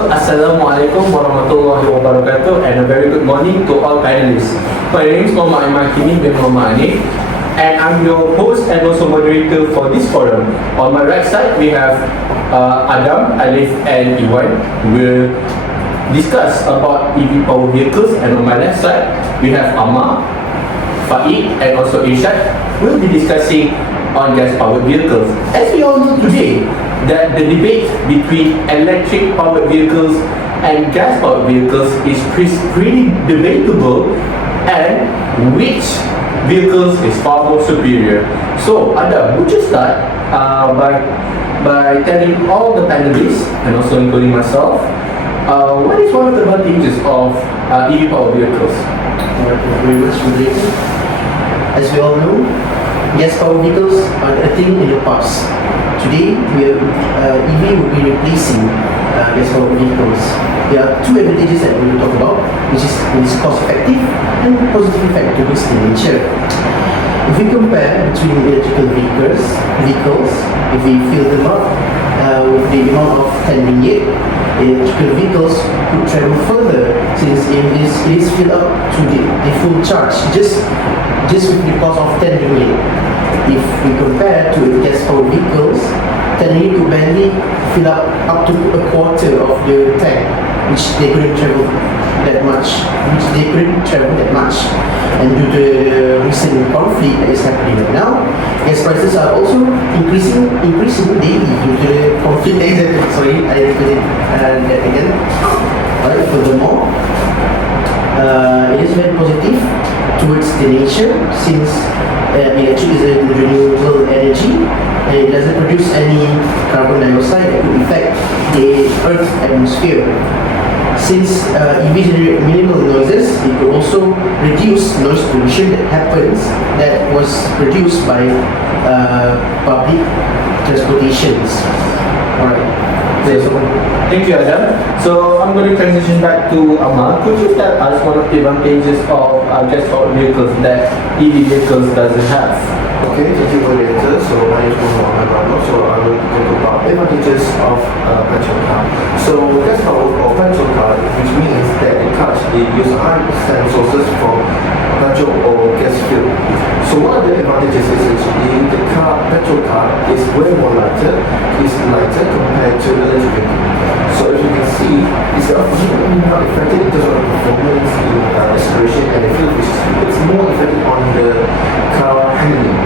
So, Assalamualaikum warahmatullahi wabarakatuh, and a very good morning to all panelists. My name is Muhammad Aiman Kini bin Muhammad Anif, and I'm your host and also moderator for this forum. On my right side, we have Adam, Alif, and Iwan. We'll discuss about EV power vehicles, and on my left side, we have Amar, Faik, and also Irshad. We'll be discussing on gas-powered vehicles. As we all know today, that the debate between electric powered vehicles and gas powered vehicles is pretty debatable, and which vehicles is far more superior. So Adam, would you start by telling all the panelists, and also including myself, what is one of the advantages of EV powered vehicles? Very much related. As we all know, gas-powered vehicles are a thing in the past. Today, EV will be replacing gas-powered vehicles. There are two advantages that we will talk about, which is cost-effective and positive effect towards the nature. If we compare between electrical vehicles, if we fill them up with the amount of 10 ringgit, electrical vehicles could travel further, since it is filled up to the full charge just with the cost of 10 ringgit. If we compare to gas-powered vehicles, 10 ringgit could barely fill up to a quarter of the tank, which they couldn't travel that much. And due to the recent conflict that is happening right now, gas prices are also increasing daily due to the conflict that is happening. Sorry, I repeated that again. Alright, furthermore, it is very positive towards the nature, since electric is a renewable energy and it doesn't produce any carbon dioxide that could affect the Earth's atmosphere. Since EV generate minimal noises, it could also reduce noise pollution that was produced by public transportations. Alright. Thank you, Adam. So I'm going to transition back to Amar. Could you tell us one of the advantages of gas-powered vehicles that EV vehicles doesn't have? Okay, thank you for the answer. So my name is Muhammad Rano. So I will talk about advantages of petrol car. So gas-powered or petrol car, which means that the cars they use 100% resources from petrol or gas fuel. So one of the advantages is actually the petrol car is way more lighter, compared to electric vehicle. So as you can see, it's unfortunately not affected in terms of performance, in acceleration and the fuel efficiency. It's more affected on the car handling.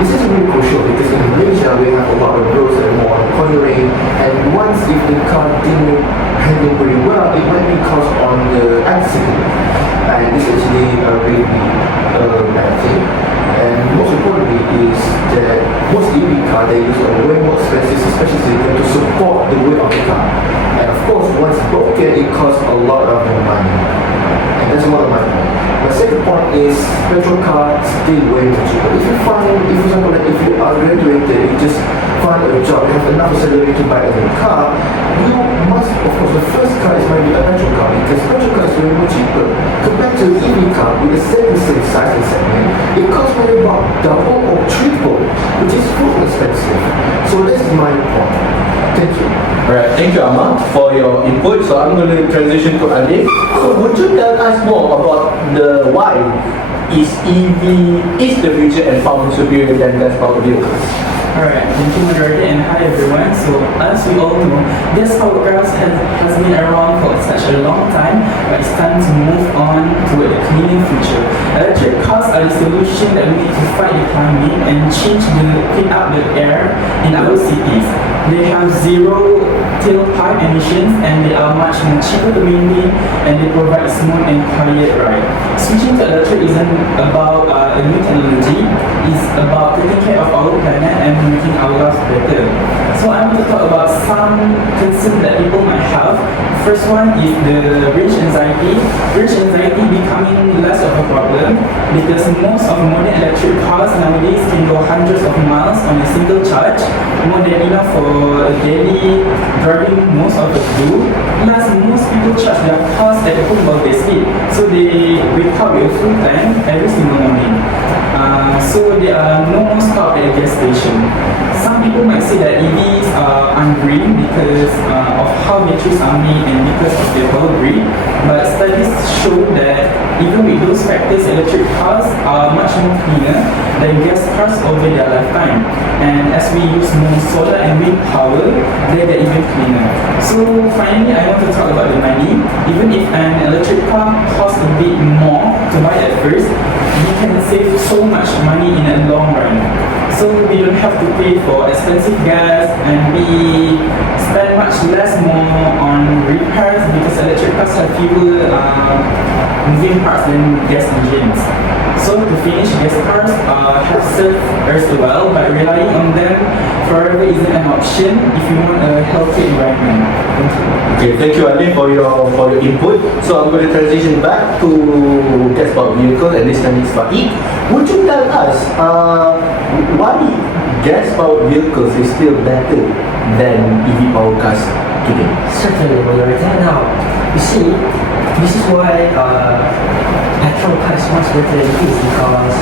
This is really crucial because in Malaysia we have a lot of roads that are more cornering, and once if the car didn't handle pretty well, it might be caused on the accident, and this is actually a really bad thing. And most importantly is that most EV car they use are way more expensive, especially to support the weight of the car. And of course, once broken, it costs a lot of more money. And that's one of my points. My second point is petrol car still way more cheaper. If you are graduated, you just find a job, you have enough salary to buy a new car, you must, of course, the first car is maybe a petrol car, because petrol car is way more cheaper compared to EV car with the same size and segment. It costs maybe about double or triple, which is full expensive. So that's my point. Thank you. Alright, thank you, Amar, for your input. So I'm going to transition to Alif. So would you tell us more about the why is EV is the future and far more superior than gas-powered vehicles? Alright, thank you moderator, and hi everyone. So as we all know, gas-powered cars has been around for such a long time, but it's time to move on to a cleaner future. Electric cars are the solution that we need to fight the climate and clean up the air in our cities. They have zero tailpipe emissions, and they are much more cheaper to maintain, and they provide smooth and quiet ride. Switching to electric isn't about a new technology, it's about taking care of our planet and making our lives better. So I want to talk about some concerns that people might have. First one is the range anxiety. Range anxiety becoming less of a problem because most of modern electric cars nowadays can go hundreds of miles on a single charge, more than enough for daily driving most of us do. Plus, most people charge their cars at home while they sleep, so they wake up with a full tank every single morning. So there are no more stops at the gas station. Some people might say that EVs are ungreen because of how batteries are made and because of their power grid, but studies show that even with those factors, electric cars are much more cleaner than gas cars over their lifetime. And as we use more solar and wind power, they're even cleaner. So finally, I want to talk about the money. Even if an electric car costs a bit more to buy at first, we can save so much money in the long run. So we don't have to pay for expensive gas, and we spend much less more on repairs because electric cars have fewer moving parts than gas engines. So to finish, gas cars have served us well, but relying on them forever isn't an option if you want a healthy environment. Thank you. Okay, thank you Ali for your input. So I'm going to transition back to gas powered vehicle, and this time it's Faik. Would you tell us why gas powered vehicles is still better than EV powered cars today? Certainly, Moderator. Now, you see, this is why petrol car is much better than it is because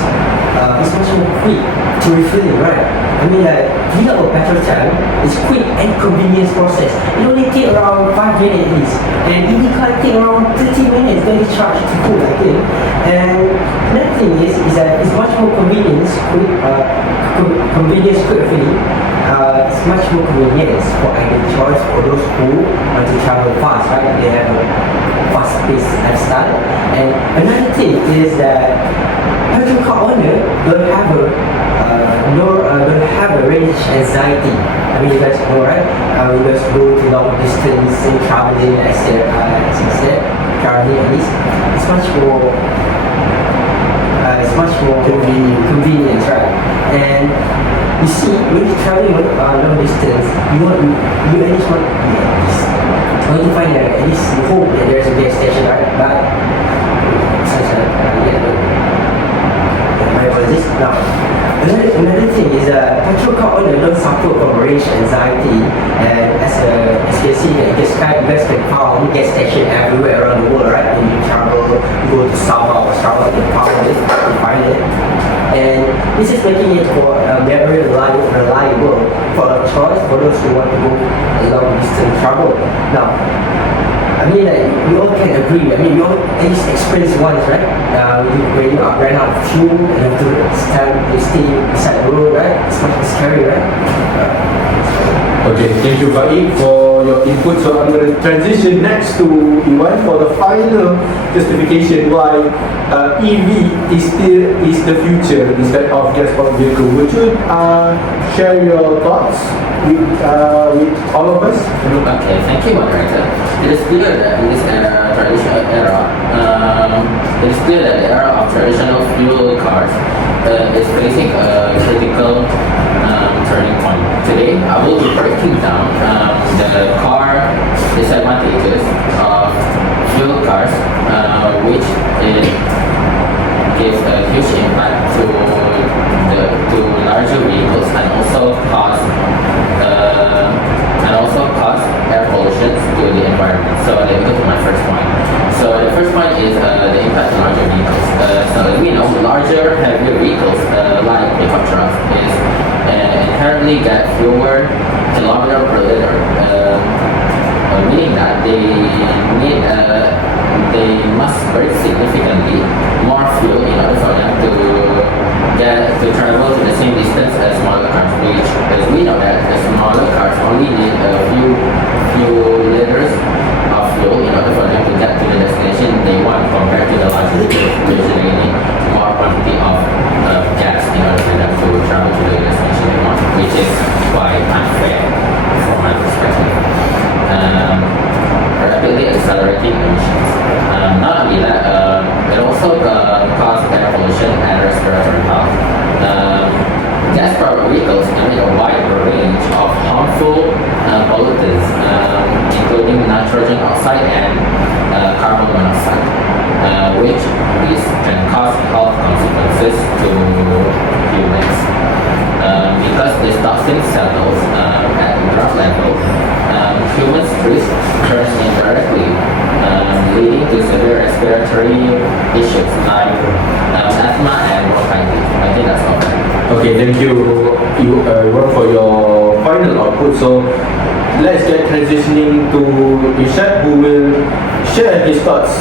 it's much more quick to refill, right? I mean, like, without a petrol tank, it's quick and convenience process. It only take around 5 minutes at least, and EV car take around 30 minutes then it's charged to full, I think. And another thing is that it's much more convenience, quick refilling. It's much more convenience for either choice for those who want to travel fast, right? They have a fast-paced lifestyle. And another thing is that petrol car owner don't have a range anxiety. I mean, you guys know, right? You guys go to long distance and traveling, as you said, traveling at least. It's much more convenient, right? And you see, when you're traveling long distance, you at least want to find at least you hope that there's a gas station, right? But my apologies. Now, another thing is petrol car owner don't suffer from range anxiety, and as you can see, you guys can found gas station everywhere around the world, right? When you travel, you go to Sabah or Sarawak, you find it. And this is making it for very reliable for a choice for those who want to go a long distance travel. Now, I mean, like, we all can agree. I mean, we all at least experience once, right? When you run out of fuel and you have to stay beside the road, right? It's much more scary, right? Okay, thank you Faik for your input. So I'm going to transition next to Iwan for the final justification why EV is the future instead of gas powered vehicle. Would you share your thoughts with all of us? Okay, thank you, Moderator. It is clear that in this traditional era, it is clear that the era of traditional fuel cars is facing a critical turning point. Today, I will be breaking down the car disadvantages of fuel cars, which gives a huge impact to larger vehicles and also cause air pollution to the environment. So let me go to my first point. So the first point is the impact on larger vehicles. So as we know, larger, heavier vehicles like pickup trucks inherently get fewer kilometers per liter, meaning that they must burn significantly more fuel in order for them to travel to the same distance as smaller cars, which, as we know, that the smaller cars only need a few liters of fuel in order for them to get to the destination they want, compared to the larger vehicles, which they need more quantity of gas in order for them to travel to the destination they want, which is quite unfair from my perspective. Rapidly accelerating emissions. Not only that, it also causes air pollution and respiratory health. Gas-powered vehicles emit a wide range of harmful pollutants, including nitrogen oxide and carbon monoxide, which can cause health consequences to humans. Because these toxins settles at ground level, humans breathe turns indirectly, leading to severe respiratory issues like asthma and bronchitis. I think that's all. Okay, thank you you want for your final output. So let's get transitioning to Ishad, who will share his thoughts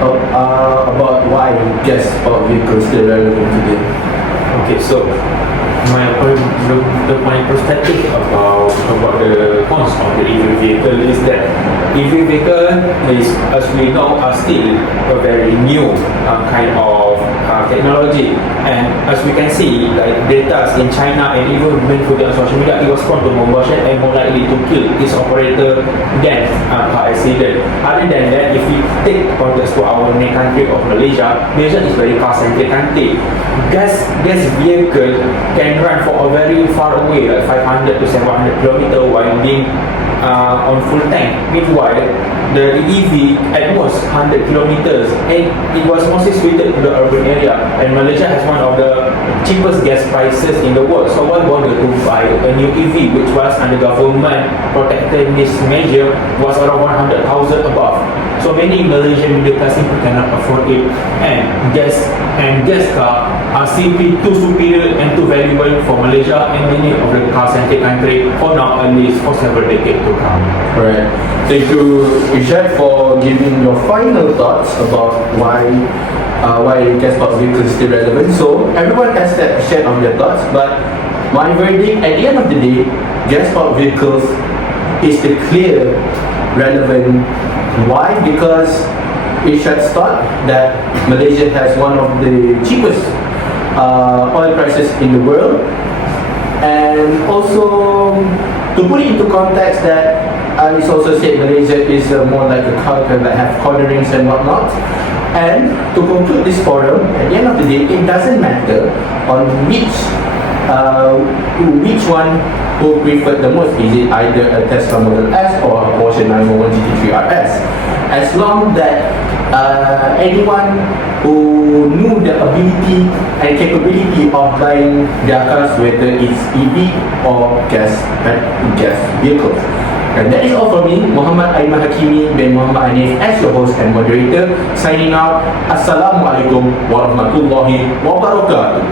about why gas powered vehicles still relevant today. Okay, so my perspective about the cons of the EV vehicle is that EV vehicle is, as we know, are still a very new kind of technology, and as we can see, like data in China and even when put on social media, it was prone to combustion and more likely to kill its operator than car accident. Other than that, if we take context to our main country of Malaysia is very car-centric country. Gas vehicle can run for a very far away, like 500 to 700 kilometer while being on full tank. Meanwhile, the EV at most 100 kilometers, and it was mostly suited to the urban area. And Malaysia has one of the cheapest gas prices in the world. So why bother to buy a new EV, which was under government protectionist measure was around 100,000 above. So many Malaysian middle class people cannot afford it, and gas car are simply too superior and too valuable for Malaysia and many of the car-centric country for now, at least for several decades to come. Alright, thank you Ishad for giving your final thoughts about why gas powered vehicles is still relevant. So everyone has shared on their thoughts, but my verdict at the end of the day, gas powered vehicles is the clear relevant. Why? Because Ishad's thought that Malaysia has one of the cheapest oil prices in the world, and also to put it into context that it's also said Malaysia is more like a culture that have cornerings and whatnot. And to conclude this forum, at the end of the day, it doesn't matter on which one who preferred the most. Is it either a Tesla Model S or a Porsche 911 GT3 RS? As long that anyone who knew the ability and capability of buying their cars, whether it's EV or gas vehicles. And that is all from me, Muhammad Aiman Hakimi bin Muhammad Hanif, as your host and moderator, signing out. Assalamualaikum warahmatullahi wabarakatuh.